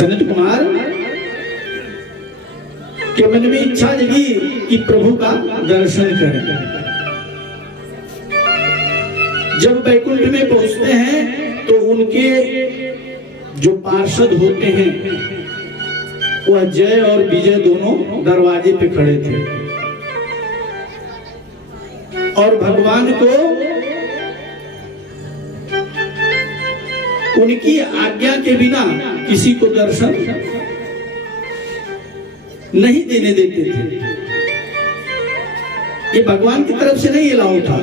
सनत कुमार के मन में इच्छा जगी कि प्रभु का दर्शन करें। जब वैकुंठ में पहुंचते हैं तो उनके जो पार्षद होते हैं वह जय और विजय दोनों दरवाजे पे खड़े थे और भगवान को उनकी आज्ञा के बिना किसी को दर्शन नहीं देने देते थे। ये भगवान की तरफ से नहीं अलाउ था,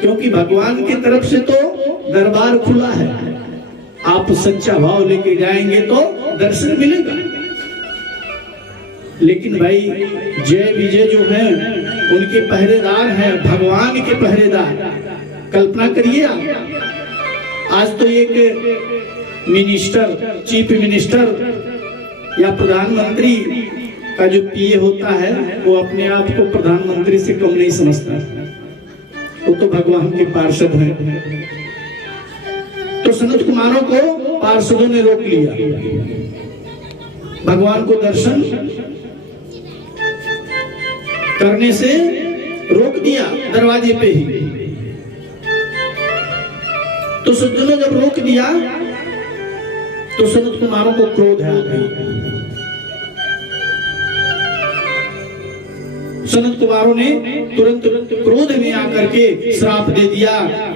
क्योंकि भगवान की तरफ से तो दरबार खुला है, आप सच्चा भाव लेके जाएंगे तो दर्शन मिलेगा। लेकिन भाई जय विजय जो है उनके पहरेदार हैं, भगवान के पहरेदार। कल्पना करिए आप, आज तो एक मिनिस्टर, चीफ मिनिस्टर या प्रधानमंत्री का जो पीए होता है वो अपने आप को प्रधानमंत्री से कम नहीं समझता, वो तो भगवान के पार्षद हैं। तो सनत कुमारों को पार्षदों ने रोक लिया, भगवान को दर्शन करने से रोक दिया दरवाजे पे ही। तो सज्जनों जब रोक दिया तो सनत कुमारों को क्रोध आ गया। सनत कुमारों ने तुरंत क्रोध में आकर के श्राप दे दिया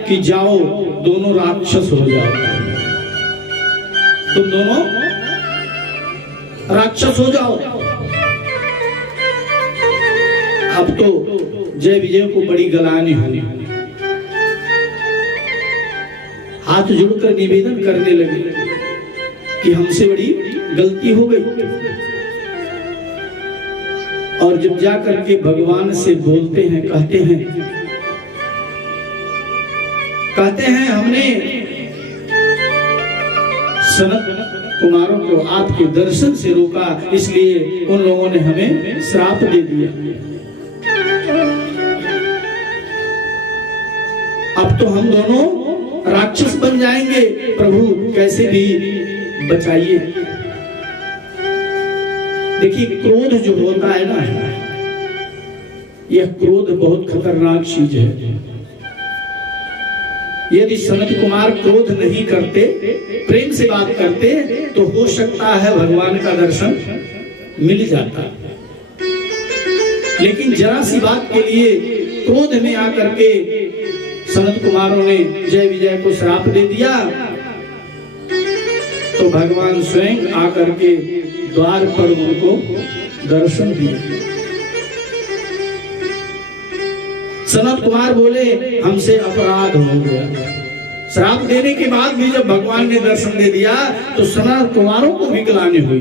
कि जाओ दोनों राक्षस हो जाओ, तुम दोनों राक्षस हो जाओ। अब तो जय विजय को बड़ी गलानी हुई, हाथ जोड़कर निवेदन करने लगे कि हमसे बड़ी गलती हो गई। और जब जाकर के भगवान से बोलते हैं, कहते हैं हमने सनत कुमारों को आपके दर्शन से रोका, इसलिए उन लोगों ने हमें श्राप दे दिया। अब तो हम दोनों राक्षस बन जाएंगे, प्रभु कैसे भी बचाइए। देखिए क्रोध जो होता है ना, यह क्रोध बहुत खतरनाक चीज है। यदि सनत कुमार क्रोध नहीं करते, प्रेम से बात करते, तो हो सकता है भगवान का दर्शन मिल जाता। लेकिन जरा सी बात के लिए क्रोध में आकर के सनत कुमारों ने जय विजय को श्राप दे दिया, तो भगवान स्वयं आकर के द्वार पर उनको दर्शन दिए। सनत कुमार बोले हमसे अपराध हो गया। श्राप देने के बाद भी जब भगवान ने दर्शन दे दिया तो सनत कुमारों को भी गलानी हुई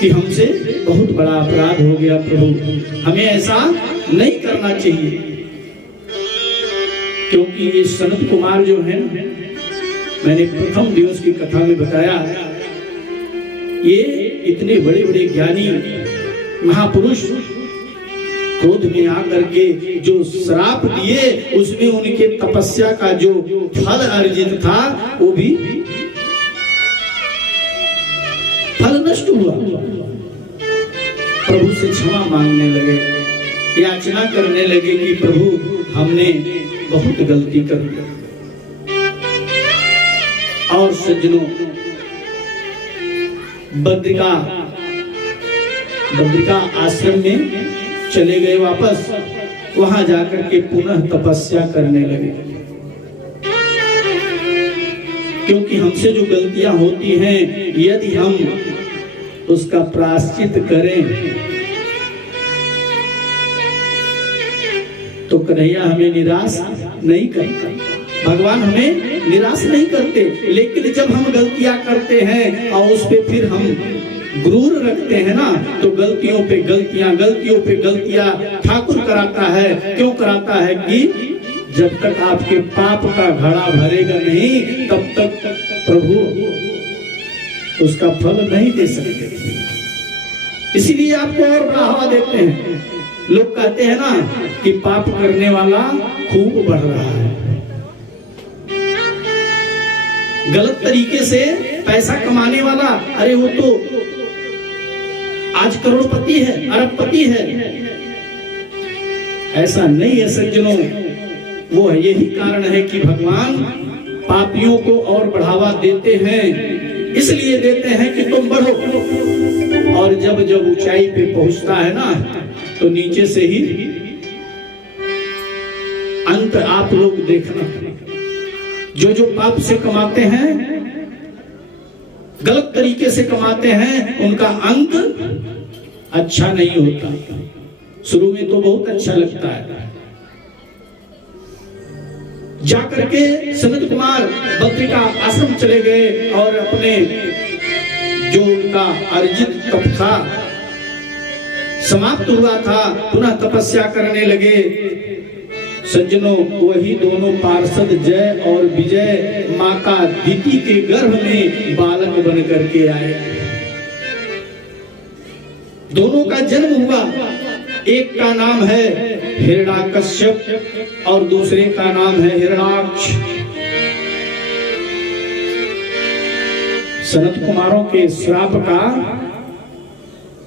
कि हमसे बहुत बड़ा अपराध हो गया प्रभु, हमें ऐसा नहीं करना चाहिए। क्योंकि ये सनत कुमार जो है, मैंने प्रथम दिवस की कथा में बताया, ये इतने बड़े बड़े ज्ञानी महापुरुष क्रोध में आकर के जो श्राप दिए, उसमें उनके तपस्या का जो फल अर्जित था वो भी फल नष्ट हुआ। प्रभु से क्षमा मांगने लगे, याचना करने लगे कि प्रभु हमने बहुत गलती कर दी। और सज्जनों बद्रिका आश्रम में चले गए वापस, वहां जाकर के पुनः तपस्या करने लगे। क्योंकि हमसे जो गलतियां होती हैं, यदि हम उसका प्रायश्चित करें तो कन्हैया हमें निराश नहीं करता, भगवान हमें निराश नहीं करते। लेकिन जब हम गलतियां करते हैं और उस पे फिर हम गुरूर रखते हैं ना, तो गलतियों पे गलतियां ठाकुर कराता है। क्यों कराता है कि जब तक आपके पाप का घड़ा भरेगा नहीं, तब तक प्रभु उसका फल नहीं दे सकते। इसीलिए आपको और बढ़ावा देते हैं। लोग कहते हैं ना कि पाप करने वाला खूब बढ़ रहा है, गलत तरीके से पैसा कमाने वाला, अरे वो तो आज करोड़पति है, अरबपति है। ऐसा नहीं है सज्जनों। वो यही कारण है कि भगवान पापियों को और बढ़ावा देते हैं, इसलिए देते हैं कि तुम बढ़ो, और जब जब ऊंचाई पे पहुंचता है ना तो नीचे से ही अंत आप लोग देखना। जो जो पाप से कमाते हैं, गलत तरीके से कमाते हैं, उनका अंत अच्छा नहीं होता। शुरू में तो बहुत अच्छा लगता है। जाकर के सनत कुमार बद्री का आश्रम चले गए और अपने जो उनका अर्जित तप था, समाप्त हुआ था, पुनः तपस्या करने लगे। सज्जनों, वही दोनों पार्षद जय और विजय माता दिति के गर्भ में बालक बन करके आए। दोनों का जन्म हुआ। एक का नाम है हिरण्याकश्यप और दूसरे का नाम है हिरण्याक्ष। सनत कुमारों के श्राप का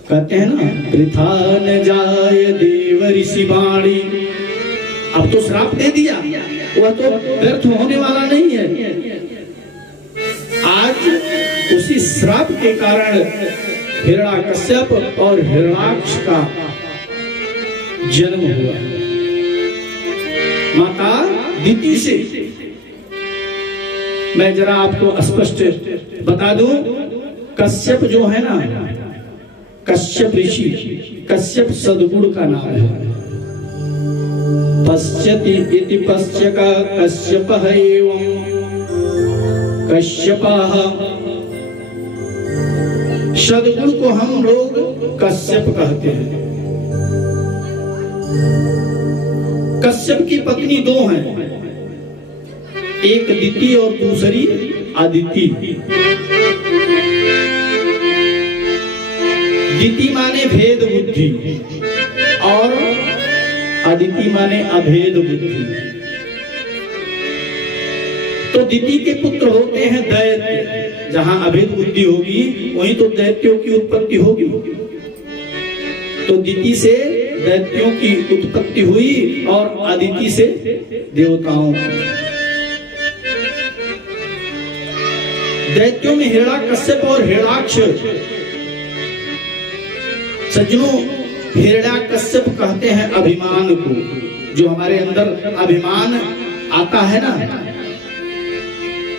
कहते हैं ना, वृथा न जाय देव ऋषि वाणी। अब तो श्राप दे दिया, वह तो व्यर्थ होने वाला नहीं है। आज उसी श्राप के कारण हिरण्याकश्यप और हिरण्याक्ष का जन्म हुआ माता दिति से। मैं जरा आपको स्पष्ट बता दूं, कश्यप जो है ना, कश्यप ऋषि, कश्यप सद्गुण का नाम है। पश्यति इति पश्यक कश्यपः एवं कश्यपः। सद्गुण को हम लोग कश्यप कहते हैं। कश्यप की पत्नी दो हैं, एक दिति और दूसरी अदिति। दिति माने भेद बुद्धि और अदिति माने अभेद बुद्धि। तो दिति के पुत्र होते हैं दैत्य। जहां अभेद बुद्धि होगी वहीं तो दैत्यों की उत्पत्ति होगी। तो दिति से दैत्यों की उत्पत्ति हुई और अदिति से देवताओं की। दैत्यों में हिरण्याकश्यप और हिरण्याक्ष। सज्जनों, हिरण्याकश्यप कहते हैं अभिमान को। जो हमारे अंदर अभिमान आता है ना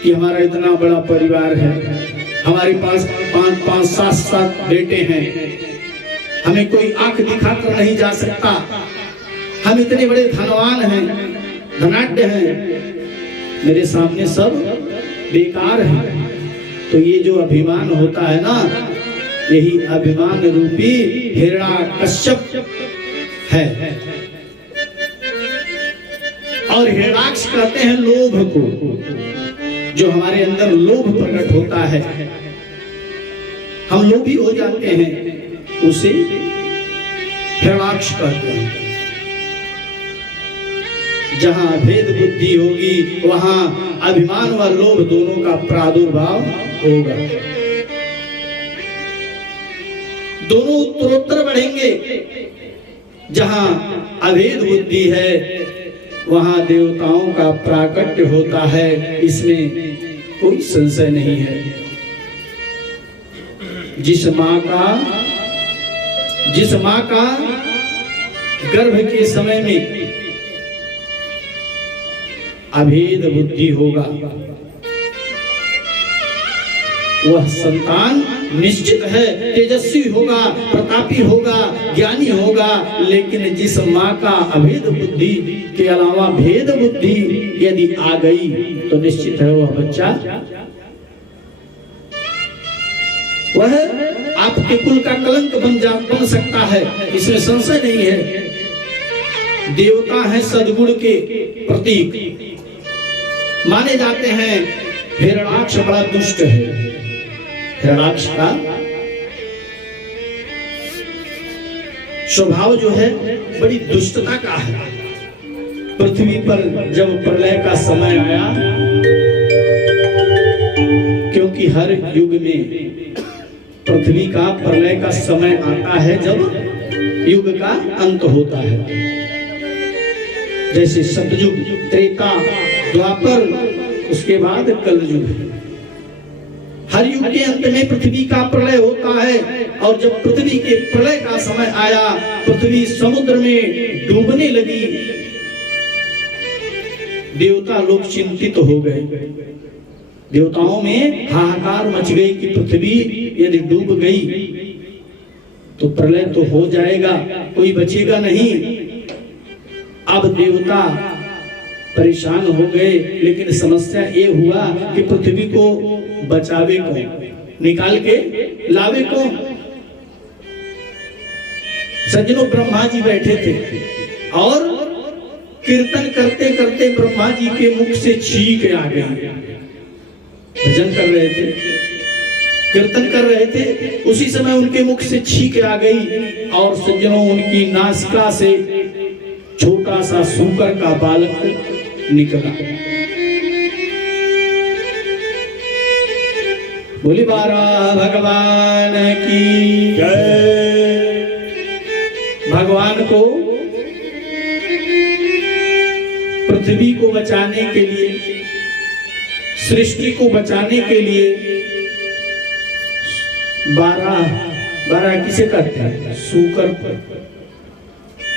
कि हमारा इतना बड़ा परिवार है, हमारे पास 5-5, 7-7 बेटे हैं, हमें कोई आंख दिखाकर नहीं जा सकता, हम इतने बड़े धनवान हैं, धनाढ्य हैं, मेरे सामने सब बेकार है। तो ये जो अभिमान होता है ना, यही अभिमान रूपी हिरण्याकश्यप है। और हिरण्याक्ष कहते हैं लोभ को। जो हमारे अंदर लोभ प्रकट होता है, हम लोभी हो जाते हैं, उसे हिरण्याक्ष कहते हैं। जहां भेद बुद्धि होगी वहां अभिमान व लोभ दोनों का प्रादुर्भाव होगा। दोनों उत्तरोत्तर बढ़ेंगे। जहां अभेद बुद्धि है वहां देवताओं का प्राकट्य होता है, इसमें कोई संशय नहीं है। जिस मां का गर्भ के समय में अभेद बुद्धि होगा, वह संतान निश्चित है तेजस्वी होगा, प्रतापी होगा, ज्ञानी होगा। लेकिन जिस माँ का अभेद बुद्धि के अलावा भेद बुद्धि यदि आ गई तो निश्चित है वह बच्चा, वह आपके कुल का कलंक बन सकता है, इसमें संशय नहीं है। देवता है सद्गुण के प्रतीक माने जाते हैं। हिरण्याक्ष बड़ा दुष्ट है। हिरण्याक्ष का स्वभाव जो है बड़ी दुष्टता का है। पृथ्वी पर जब प्रलय का समय आया हर युग में पृथ्वी का प्रलय का समय आता है जब युग का अंत होता है। जैसे सतयुग, त्रेता, द्वापर, उसके बाद कलयुग। हर युग के अंत में पृथ्वी का प्रलय होता है, और जब पृथ्वी के प्रलय का समय आया, पृथ्वी समुद्र में डूबने लगी, देवता लोग चिंतित हो गए। देवताओं में हाहाकार मच गई कि पृथ्वी यदि डूब गई तो प्रलय तो हो जाएगा, कोई बचेगा नहीं। अब देवता परेशान हो गए, लेकिन समस्या ये हुआ कि पृथ्वी को बचावे कौन, निकाल के लावे कौन। सज्जनों, ब्रह्मा जी बैठे थे और कीर्तन करते करते ब्रह्मा जी के मुख से छींक आ गई। भजन कर रहे थे, कीर्तन कर रहे थे, उसी समय उनके मुख से छींक आ गई और सज्जनों उनकी नासिका से छोटा सा सूकर का बालक निकला। बोली बारा भगवान की जय। भगवान को पृथ्वी को बचाने के लिए, सृष्टि को बचाने के लिए 12 किसे कहते हैं?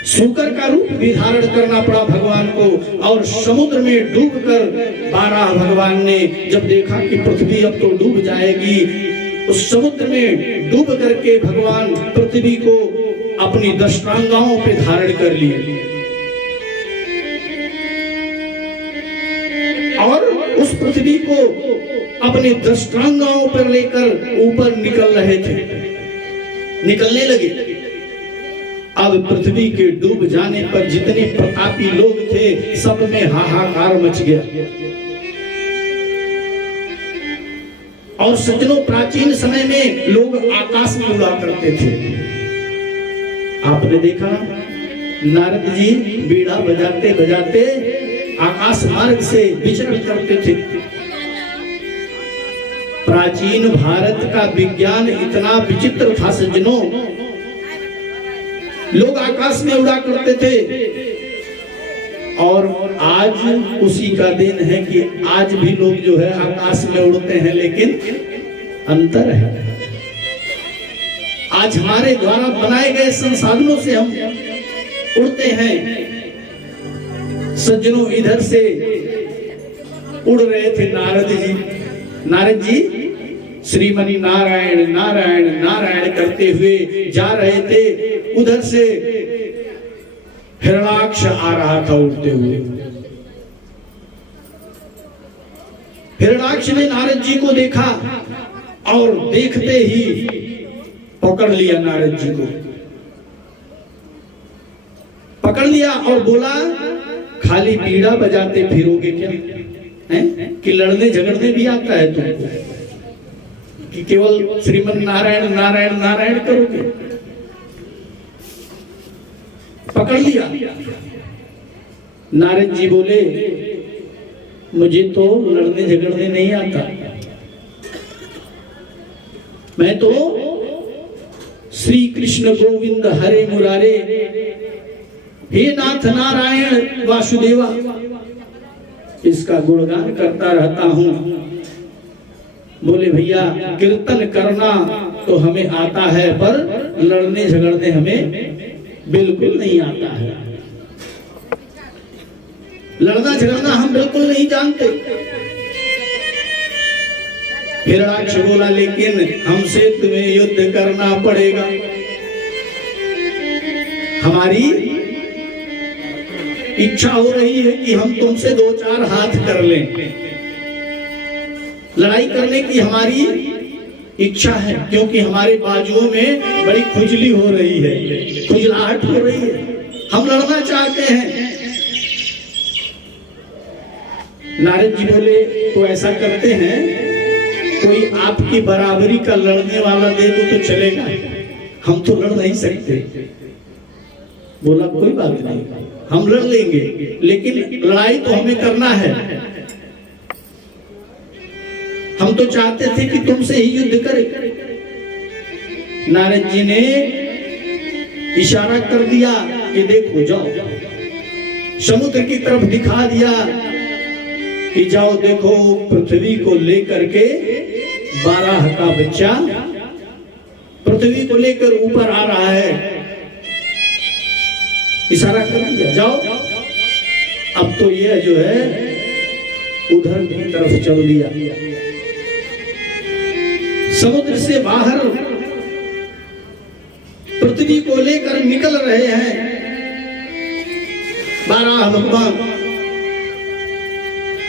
सूकर का रूप भी धारण करना पड़ा भगवान को। और समुद्र में डूबकर 12 भगवान ने जब देखा कि पृथ्वी अब तो डूब जाएगी, उस समुद्र में डूब करके भगवान पृथ्वी को अपनी दष्टांगाओं पे धारण कर लिए और उस पृथ्वी को अपने दष्टांगाओं पर लेकर ऊपर निकल रहे थे, निकलने लगे। अब पृथ्वी के डूब जाने पर जितने प्रतापी लोग थे, सब में हाहाकार मच गया। और सज्जनों, प्राचीन समय में लोग आकाश में उड़ा करते थे। आपने देखा नारद जी बीड़ा बजाते बजाते आकाश मार्ग से विचरण करते थे। प्राचीन भारत का विज्ञान इतना विचित्र था सज्जनों, लोग आकाश में उड़ा करते थे। और आज उसी का दिन है कि आज भी लोग जो है आकाश में उड़ते हैं, लेकिन अंतर है। आज हमारे द्वारा बनाए गए संसाधनों से हम उड़ते हैं। सज्जनों, इधर से उड़ रहे थे नारद जी। नारद जी श्रीमनि नारायण नारायण नारायण करते हुए जा रहे थे। उधर से हिरणाक्ष आ रहा था उड़ते हुए। हिरणाक्ष ने नारद जी को देखा और देखते ही पकड़ लिया। नारद जी को पकड़ लिया और बोला, खाली बीड़ा बजाते फिरोगे क्या हैं? कि लड़ने झगड़ने भी आता है तुमको, कि केवल श्रीमन नारायण नारायण नारायण करोगे? पकड़ लिया। नारद जी बोले, मुझे तो लड़ने झगड़ने नहीं आता, मैं तो श्री कृष्ण गोविंद हरे मुरारे, हे नाथ नारायण वासुदेवा, इसका गुणगान करता रहता हूं। बोले भैया, कीर्तन करना तो हमें आता है, पर लड़ने झगड़ने हमें बिल्कुल नहीं आता है। लड़ना झगड़ना हम बिल्कुल नहीं जानते। हिरणाक्ष बोला, लेकिन हमसे तुम्हें युद्ध करना पड़ेगा। हमारी इच्छा हो रही है कि हम तुमसे 2-4 हाथ कर लें। लड़ाई करने की हमारी इच्छा है, क्योंकि हमारे बाजुओं में बड़ी खुजली हो रही है, खुजलाहट हो रही है, हम लड़ना चाहते हैं। नारद जी बोले, तो ऐसा करते हैं, कोई आपकी बराबरी का लड़ने वाला दे दो तो चलेगा, हम तो लड़ नहीं सकते। बोला, कोई बात नहीं, हम लड़ लेंगे, लेकिन लड़ाई तो हमें करना है। हम तो चाहते थे कि तुमसे ही युद्ध करें। नारद जी ने इशारा कर दिया कि देखो जाओ, समुद्र की तरफ दिखा दिया कि जाओ देखो पृथ्वी को लेकर के 12 का बच्चा पृथ्वी को लेकर ऊपर आ रहा है। इशारा कर दिया जाओ। अब तो यह जो है उधर की तरफ चल दिया, समुद्र से बाहर पृथ्वी को लेकर निकल रहे हैं 12 भगवान।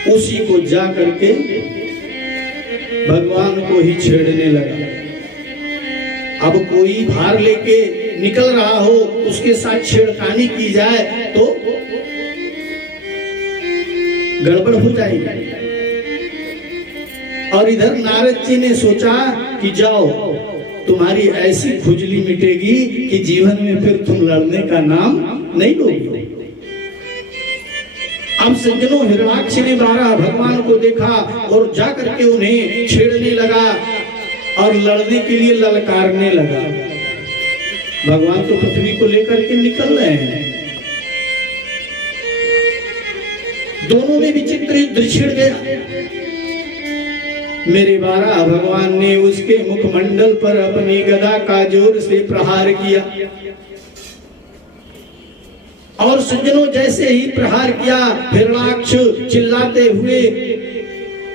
उसी को जा करके भगवान को ही छेड़ने लगा। अब कोई भार लेके निकल रहा हो, उसके साथ छेड़खानी की जाए तो गड़बड़ हो जाएगी। और इधर नारद जी ने सोचा कि जाओ, तुम्हारी ऐसी खुजली मिटेगी कि जीवन में फिर तुम लड़ने का नाम नहीं लोगे। अब सज्जनों, हिरणाक्ष ने 12 भगवान को देखा और जाकर के उन्हें छेड़ने लगा और लड़ने के लिए ललकारने लगा। भगवान तो पृथ्वी को लेकर के निकल रहे हैं। दोनों में विचित्र युद्ध छिड़ गया। मेरे 12 भगवान ने उसके मुखमंडल पर अपनी गदा का जोर से प्रहार किया और सज्जनों जैसे ही प्रहार किया, हिरणाक्ष चिल्लाते हुए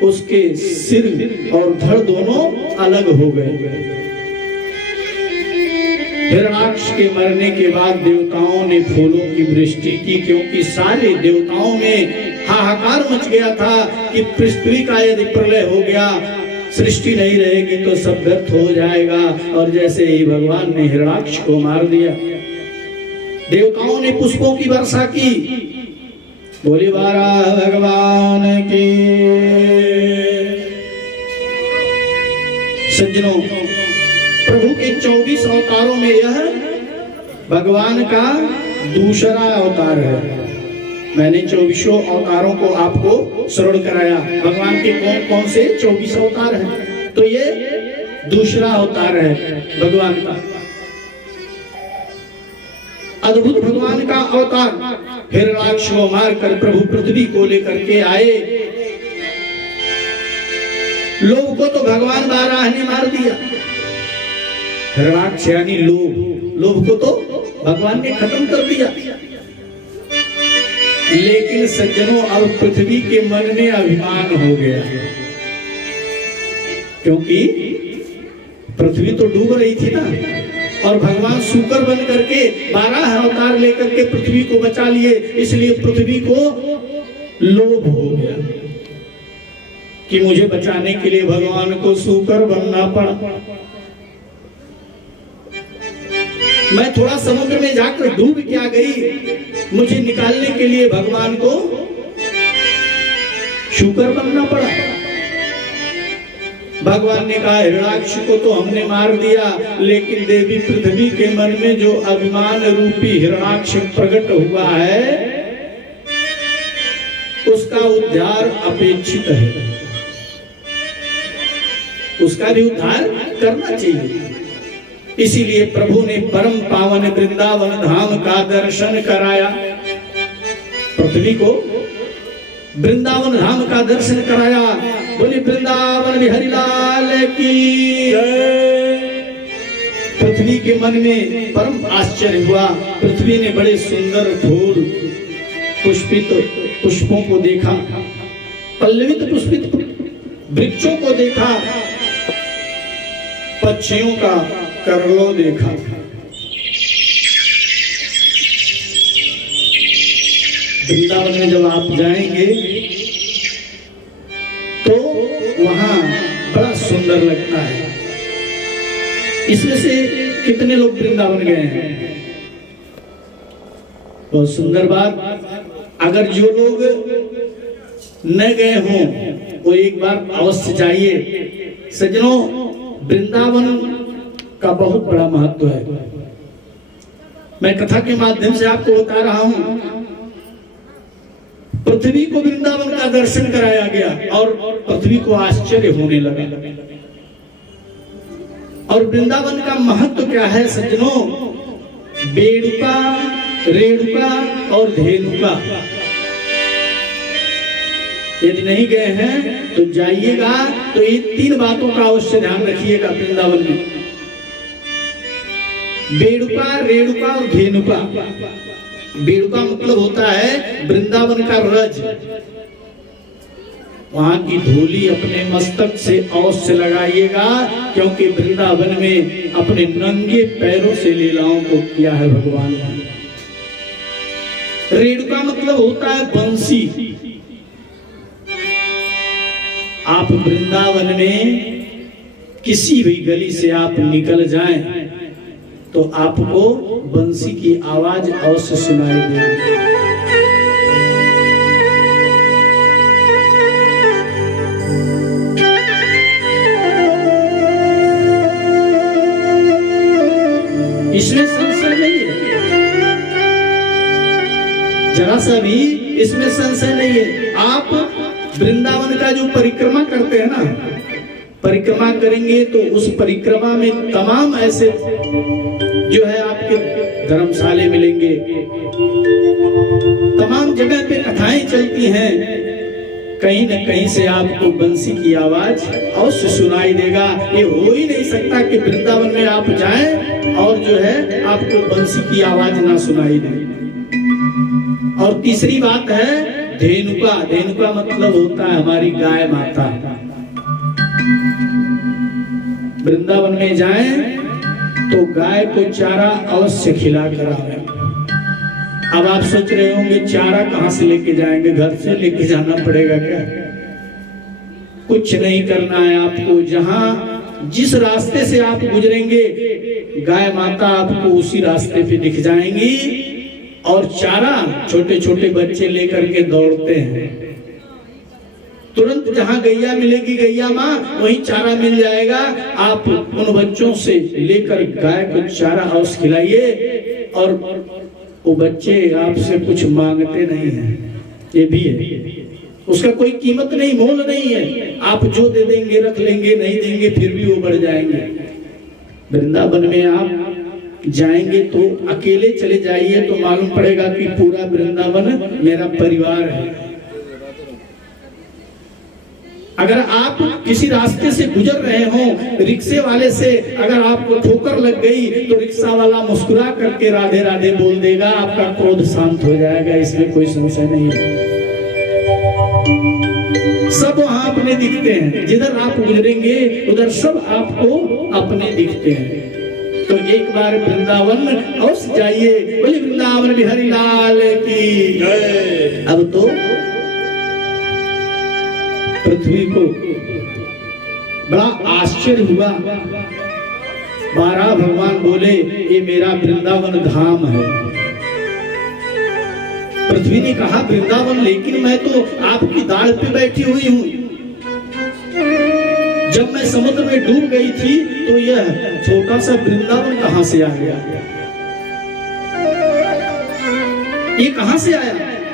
उसके सिर और धड़ दोनों अलग हो गए। हिरणाक्ष के मरने के बाद देवताओं ने फूलों की वृष्टि की, क्योंकि सारे देवताओं में हाहाकार मच गया था कि पृथ्वी का यदि प्रलय हो गया, सृष्टि नहीं रहेगी तो सब व्यर्थ हो जाएगा। और जैसे ही भगवान ने हिरणाक्ष को मार दिया, देवताओं ने पुष्पों की वर्षा की। बोले 12 भगवान की। सज्जनों, प्रभु के 24 अवतारों में यह भगवान का दूसरा अवतार है। मैंने 24 अवतारों को आपको श्रवण कराया। भगवान के कौन कौन से 24 अवतार हैं, तो ये दूसरा अवतार है भगवान का। अद्भुत भगवान का अवतार। हिरणाक्ष को मारकर प्रभु पृथ्वी को लेकर के आए। लोभ को तो भगवान 12 ने मार दिया। हिरणाक्ष यानी लोभ को तो भगवान ने खत्म कर दिया। लेकिन सज्जनों, अब पृथ्वी के मन में अभिमान हो गया, क्योंकि पृथ्वी तो डूब रही थी ना, और भगवान सूकर बन करके 12 अवतार लेकर के पृथ्वी को बचा लिए। इसलिए पृथ्वी को लोभ हो गया कि मुझे बचाने के लिए भगवान को सूकर बनना पड़ा। मैं थोड़ा समुद्र में जाकर डूब क्या गई, मुझे निकालने के लिए भगवान को शूकर बनना पड़ा। भगवान ने कहा, हिरणाक्ष को तो हमने मार दिया, लेकिन देवी पृथ्वी के मन में जो अभिमान रूपी हिरणाक्ष प्रकट हुआ है, उसका उद्धार अपेक्षित है। उसका भी उद्धार करना चाहिए। इसीलिए प्रभु ने परम पावन वृंदावन धाम का दर्शन कराया। पृथ्वी को वृंदावन धाम का दर्शन कराया। बोली वृंदावन बिहारी लाल की जय। पृथ्वी के मन में परम आश्चर्य हुआ। पृथ्वी ने बड़े सुंदर फूल पुष्पित पुष्पों को देखा, पल्लवित पुष्पित वृक्षों को देखा, पक्षियों का करलो देखा। वृंदावन में जब आप जाएंगे तो वहां बड़ा सुंदर लगता है। इसमें से कितने लोग वृंदावन गए हैं? बहुत सुंदर बात। अगर जो लोग न गए हों वो एक बार अवश्य जाइए। सज्जनों, वृंदावन का बहुत बड़ा महत्व है। मैं कथा के माध्यम से आपको बता रहा हूं। पृथ्वी को वृंदावन का दर्शन कराया गया और पृथ्वी को आश्चर्य होने लगा। और वृंदावन का महत्व क्या है सज्जनों? बेड़ुका, रेणुका और धेनुका। यदि नहीं गए हैं तो जाइएगा, तो ये 3 बातों का अवश्य ध्यान रखिएगा वृंदावन में। बेड़ुका, रेणुका और धेनुका। बेड़ुका मतलब होता है वृंदावन का रज। वहां की धूली अपने मस्तक से अवश्य लगाइएगा, क्योंकि वृंदावन में अपने नंगे पैरों से लीलाओं को किया है भगवान ने। रेणुका मतलब होता है बंसी। आप वृंदावन में किसी भी गली से आप निकल जाएं तो आपको बंसी की आवाज अवश्य सुनाई देगी। इसमें संशय नहीं है, जरा सा भी इसमें संशय नहीं है। आप वृंदावन का जो परिक्रमा करते हैं ना, परिक्रमा करेंगे तो उस परिक्रमा में तमाम ऐसे जो है आपके धर्मशाले मिलेंगे, तमाम जगह पे कथाएं चलती हैं, कहीं न कहीं से आपको बंसी की आवाज अवश्य सुनाई देगा। ये हो ही नहीं सकता कि वृंदावन में आप जाएं और जो है आपको बंसी की आवाज ना सुनाई दे। और तीसरी बात है धेनुका। धेनुका मतलब होता है हमारी गाय माता। वृंदावन में जाएं तो गाय को चारा अवश्य खिला कर आवे। अब आप सोच रहे होंगे चारा कहां से लेके जाएंगे, घर से लेके जाना पड़ेगा क्या? कुछ नहीं करना है आपको। जहां जिस रास्ते से आप गुजरेंगे गाय माता आपको उसी रास्ते पे दिख जाएंगी और चारा छोटे छोटे बच्चे लेकर के दौड़ते हैं। तुरंत जहां गैया मिलेगी गैया माँ, वहीं चारा मिल जाएगा। आप उन बच्चों से लेकर गाय को चारा अवश्य खिलाइए और वो बच्चे आपसे कुछ मांगते नहीं हैं। ये भी है, उसका कोई कीमत नहीं, मोल नहीं है। आप जो दे देंगे रख लेंगे, नहीं देंगे फिर भी वो बढ़ जाएंगे। वृंदावन में आप जाएंगे तो अकेले चले जाइए तो मालूम पड़ेगा कि पूरा वृंदावन मेरा परिवार है। अगर आप किसी रास्ते से गुजर रहे हो, रिक्शे वाले से अगर आपको ठोकर लग गई तो रिक्शा वाला मुस्कुरा करके राधे राधे बोल देगा, आपका क्रोध शांत हो जाएगा, इसमें कोई समस्या नहीं है। सब वहां अपने दिखते हैं, जिधर आप गुजरेंगे उधर सब आपको अपने दिखते हैं। तो एक बार वृंदावन अवश्य जाइए। बोले वृंदावन बिहारी लाल की जय। अब तो पृथ्वी को बड़ा आश्चर्य हुआ। 12 भगवान बोले ये मेरा वृंदावन धाम है। पृथ्वी ने कहा वृंदावन, लेकिन मैं तो आपकी दाढ़ पे बैठी हुई हूँ। जब मैं समुद्र में डूब गई थी तो यह छोटा सा वृंदावन कहां से आ गया? ये कहां से आया?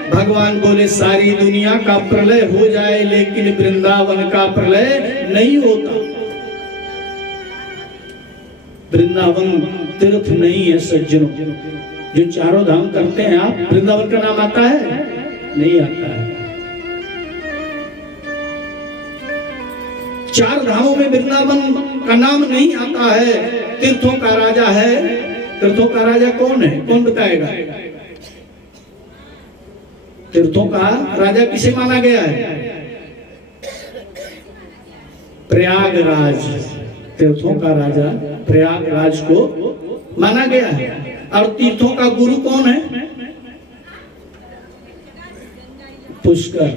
भगवान बोले सारी दुनिया का प्रलय हो जाए लेकिन वृंदावन का प्रलय नहीं होता। वृंदावन तीर्थ नहीं है सज्जनों। जो चारों धाम करते हैं आप, वृंदावन का नाम आता है? नहीं आता है। 4 धामों में वृंदावन का नाम नहीं आता है। तीर्थों का राजा है। तीर्थों का राजा कौन है? कौन बताएगा? तीर्थों का राजा किसे माना गया है? प्रयागराज। तीर्थों का राजा प्रयागराज को माना गया है। और तीर्थों का गुरु कौन है? पुष्कर।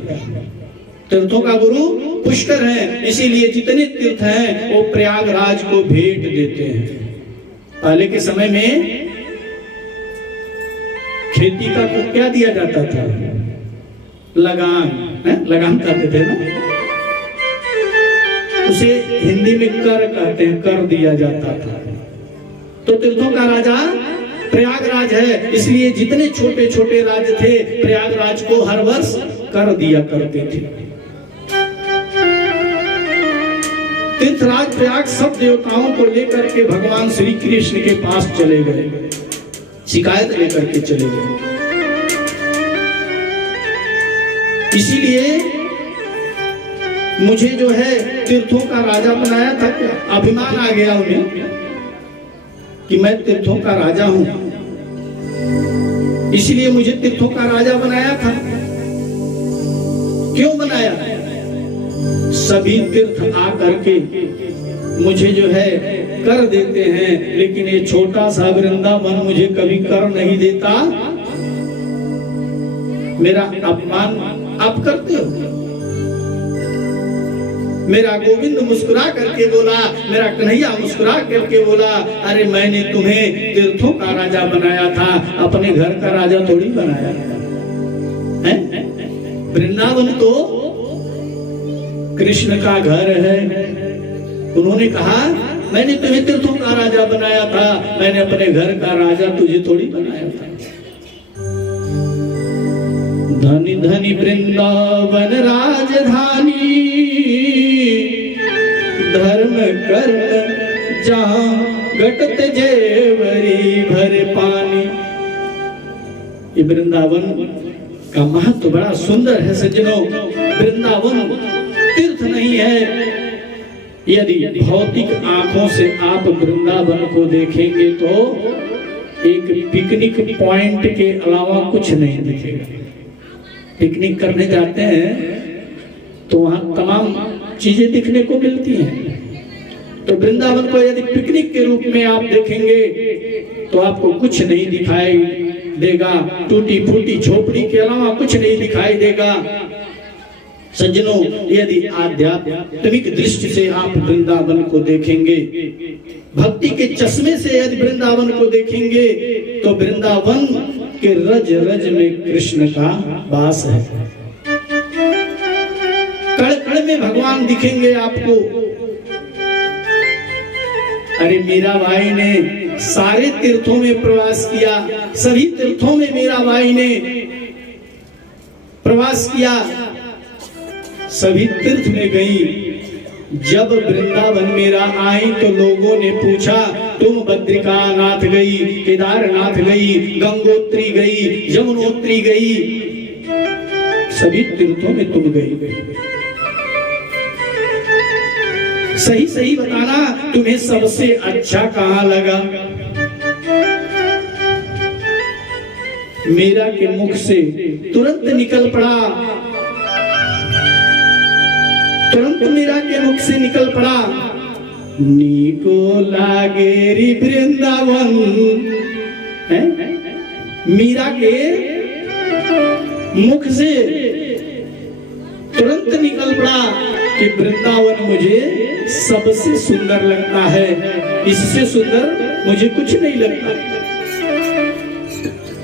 तीर्थों का गुरु पुष्कर है, इसीलिए जितने तीर्थ हैं वो प्रयागराज को भेंट देते हैं। पहले के समय में खेती का को क्या दिया जाता था? लगान। लगान कहते थे ना, उसे हिंदी में कर कहते हैं, कर दिया जाता था। तो तीर्थों का राजा प्रयागराज है, इसलिए जितने छोटे छोटे राज्य थे प्रयागराज को हर वर्ष कर दिया करते थे। तीर्थराज प्रयाग सब देवताओं को लेकर के भगवान श्री कृष्ण के पास चले गए, शिकायत लेकर के चले गए। इसीलिए मुझे जो है तीर्थों का राजा बनाया था, क्या अभिमान आ गया उन्हें कि मैं तीर्थों का राजा हूं, इसलिए मुझे तीर्थों का राजा बनाया था। क्यों बनाया? सभी तीर्थ आकर के मुझे जो है कर देते हैं, लेकिन ये छोटा सा वृंदावन मुझे कभी कर नहीं देता। मेरा अपमान आप करते हो। मेरा गोविंद मुस्कुरा करके बोला, मेरा कन्हैया मुस्कुरा करके बोला, अरे मैंने तुम्हें तीर्थों का राजा बनाया था, अपने घर का राजा थोड़ी बनाया है। वृंदावन तो कृष्ण का घर है। उन्होंने कहा मैंने तुम्हें तीर्थों का राजा बनाया था, मैंने अपने घर का राजा तुझे थोड़ी बनाया था। धनी धनी वृंदावन राजधानी, धर्म कर्म जहां घटत जेवरी भर पानी। ये वृंदावन का महत्व बड़ा सुंदर है सज्जनों। वृंदावन तीर्थ नहीं है। यदि भौतिक आंखों से आप वृंदावन को देखेंगे तो एक पिकनिक पॉइंट के अलावा कुछ नहीं दिखेगा। पिकनिक करने जाते हैं तो वहां तमाम चीजें दिखने को मिलती हैं। तो वृंदावन को यदि पिकनिक के रूप में आप देखेंगे तो आपको कुछ नहीं दिखाई देगा। टूटी फूटी झोपड़ी के अलावा कुछ नहीं दिखाई देगा। सज्जनों, यदि आध्यात्मिक दृष्टि से आप वृंदावन को देखेंगे, भक्ति के चश्मे से यदि वृंदावन को देखेंगे, तो वृंदावन के रज रज में कृष्ण का वास है। कण कण में भगवान दिखेंगे आपको। अरे मीराबाई ने सारे तीर्थों में प्रवास किया, सभी तीर्थों में मीराबाई ने प्रवास किया, सभी तीर्थ में गई। जब वृंदावन मेरा आई तो लोगों ने पूछा तुम बद्रिकानाथ गई, केदारनाथ गई, गंगोत्री गई, यमुनोत्री गई, सभी तीर्थों में तुम गई। सही सही बताना तुम्हें सबसे अच्छा कहां लगा? मीरा के मुख से तुरंत निकल पड़ा, तुरंत मीरा के मुख से निकल पड़ा, नीको लागे री वृंदावन। मीरा के मुख से तुरंत निकल पड़ा कि वृंदावन मुझे सबसे सुंदर लगता है, इससे सुंदर मुझे कुछ नहीं लगता।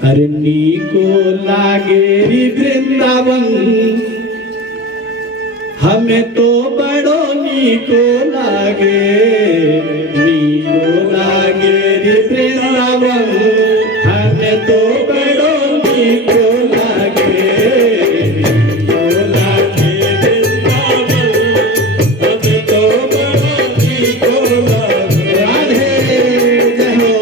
अरे नीको लागे री वृंदावन, हमें तो बड़ो नीको लागे, नीको लागे रे वृंदावन, हमें तो बड़ो नीको लागे, नीको लागे वृंदावन, हमें तो बड़ो नीको लागे। राधे जय हो।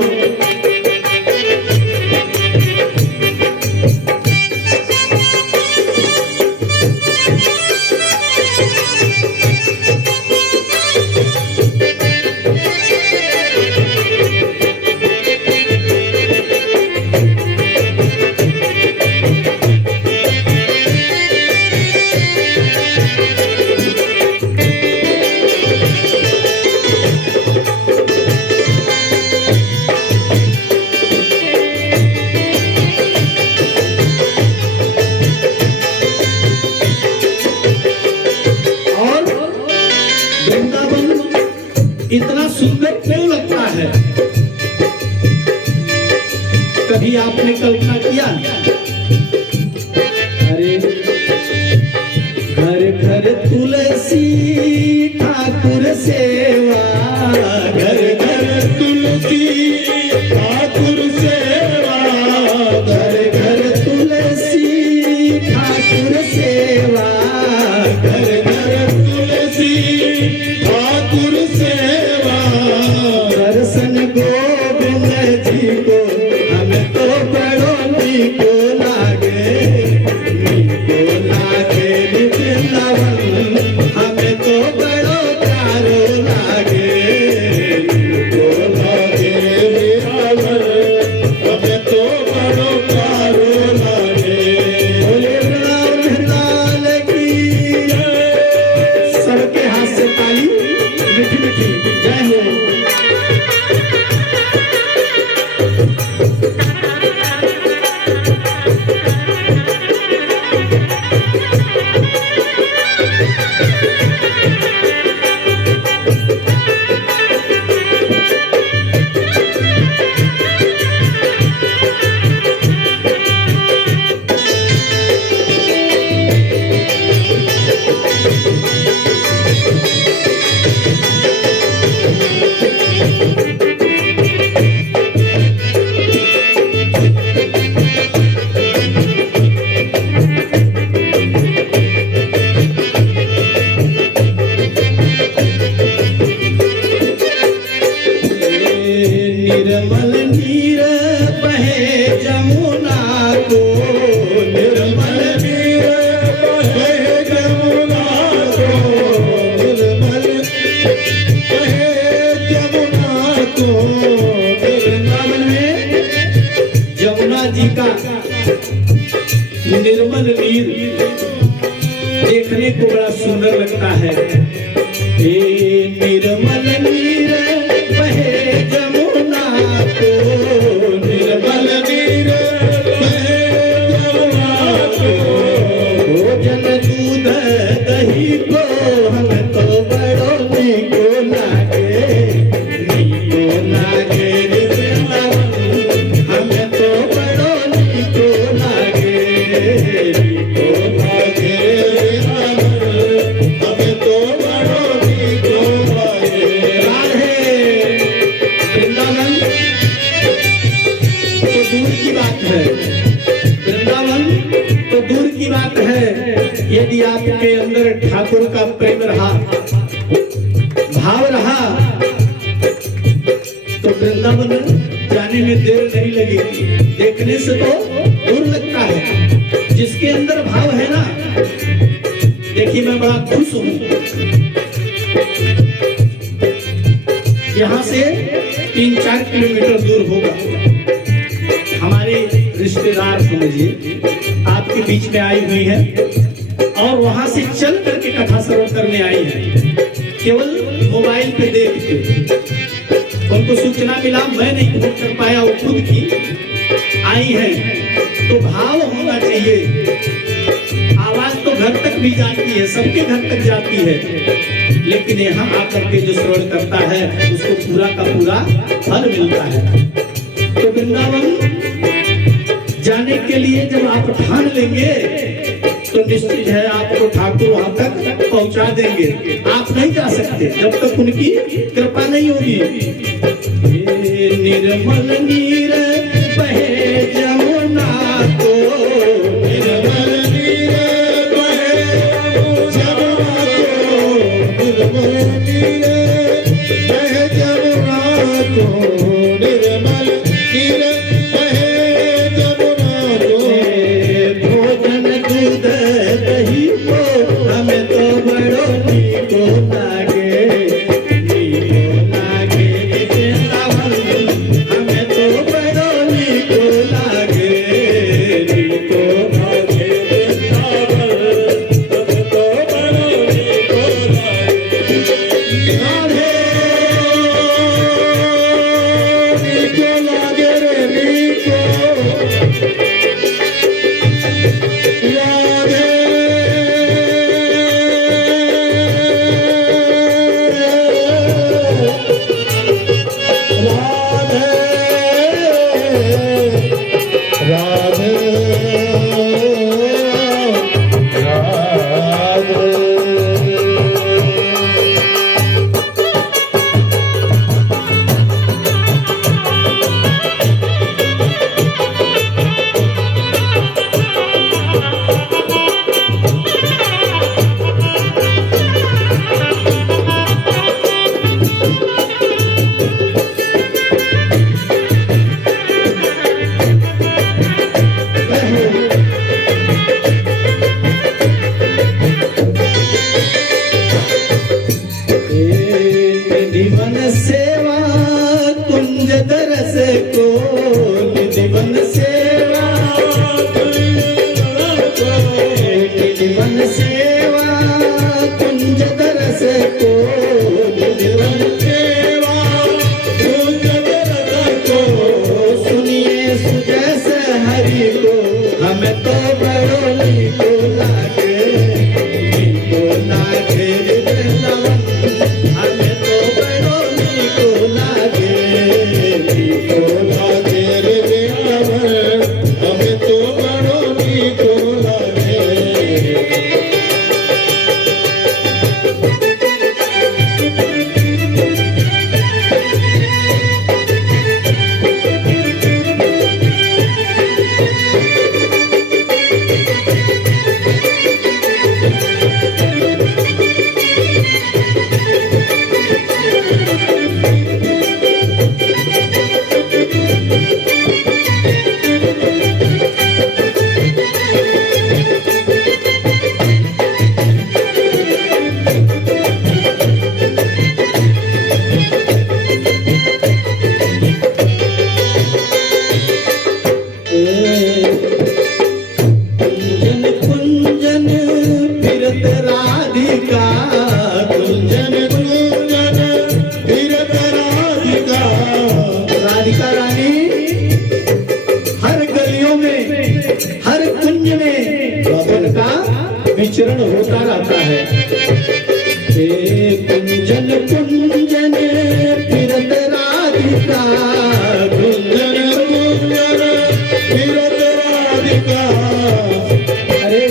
इतना सुंदर क्यों लगता है? कभी आपने कल्पना किया? अरे घर घर तुलसी ठाकुर सेवा, घर घर तुलसी ठाकुर सेवा, घर घर तुलसी ठाकुर सेवा। जी, जय हो। निर्मल नीर बहे जमुना को, निर्मल नीर बहे जमुना को, निर्मल बहे जमुना को। वृंदावन में जमुना जी का निर्मल नीर देखने को बड़ा सुंदर लगता है। निर्मल नीर बहे जमुना को, निर्मल नीर बहे जमुना को। भोजन दूध दही को हम तो बड़ो नीको लागे, नीको लागे वृंदावन हमें तो बड़ो नीको लागे, नीको लागे वृंदावन हमें तो बड़ो नीको लागे। राधे वृंदावन तो दूर की बात है, वृंदावन तो दूर की बात है। यदि आपके अंदर ठाकुर का प्रेम रहा, भाव रहा, तो वृंदावन जाने में देर नहीं लगेगी। देखने से तो दूर लगता है, जिसके अंदर भाव है ना। देखिए मैं बड़ा खुश हूं, यहाँ से 3-4 किलोमीटर दूर होगा हमारे रिश्तेदार समझिए आपके बीच में आई हुई है, और वहां से चल करके कथा श्रवण करने आई है। केवल मोबाइल पे देख के उनको सूचना मिला, मैं नहीं फोन कर पाया, वो खुद की आई है। तो भाव होना चाहिए। आवाज तो घर तक भी जाती है, सबके घर तक जाती है, लेकिन यहाँ आकर के जो श्रवण करता है उसको पूरा का पूरा फल मिलता है। तो वृंदावन जाने के लिए जब आप ठान लेंगे तो निश्चित है आपको ठाकुर वहां तक पहुंचा देंगे। आप नहीं जा सकते जब तक उनकी कृपा नहीं होगी। निर्मल नीर बहे जमुना को, निर्मल नीर बहे जमुना को, निर्मल नीर बहे जमुना को, निर्मल नीर बहे जमुना को। भोजन दूध दही को हमें तो बड़ो नीको लागे, नीको लागे वृंदावन हमें तो बड़ो नीको लागे, नीको लागे वृंदावन हमें तो बड़ो नीको लागे। राधिका रानी हर गलियों में, हर कुंज में उनका विचरण होता रहता है। कुंजन कुंजन फिरत राधिका, कुंजन कुंजन फिरत राधिका। अरे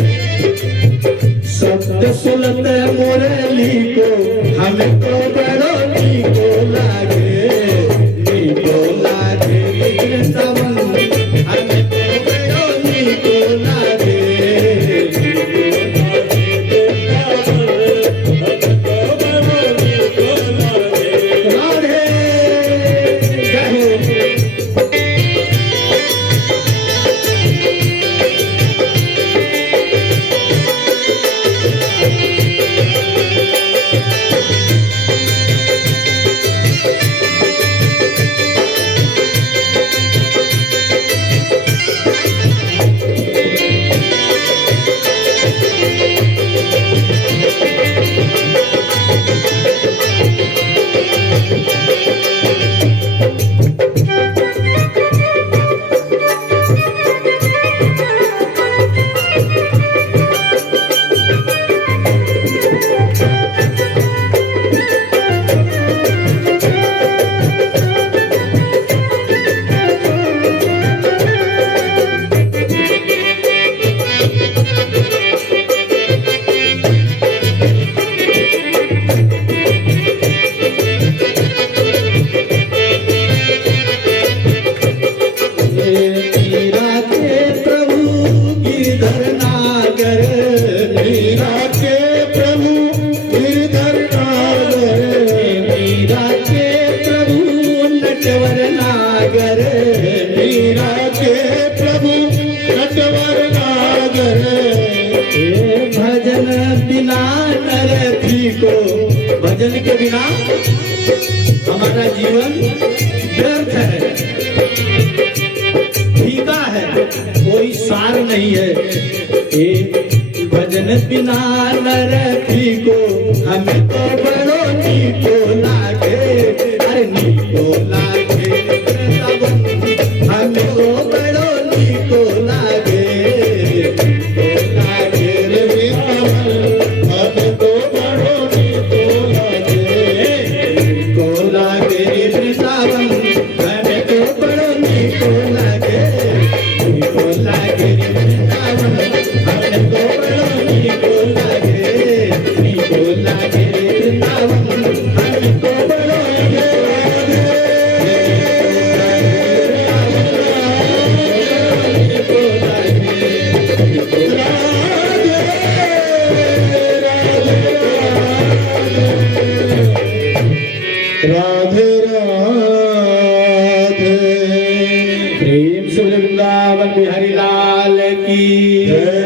शब्द सुनत मुरली को हमें तो बड़ो नीको लागे, नीको लागे वृंदावन, हमें तो बड़ो नीको लागे। राधे जय हो। भजन बिना नर फीको, भजन के बिना हमारा जीवन व्यर्थ है, फीका है, कोई सार नहीं है। भजन बिना नर फीको, हमें तो बड़ो नीको लागे, अरे नीको लागे वृंदावन, हमें तो बड़ो नीको लागे, नीको लागे वृंदावन, हमें तो बड़ो नीको लागे, नीको लागे वृंदावन, हमें तो बड़ो नीको लागे, नीको लागे वृंदावन, हमें तो बड़ो नीको लागे, नीको लागे वृंदावन, हमें तो बड़ो नीको लागे। राधे राधे, प्रेम से वृंदावन बिहारी लाल की जय।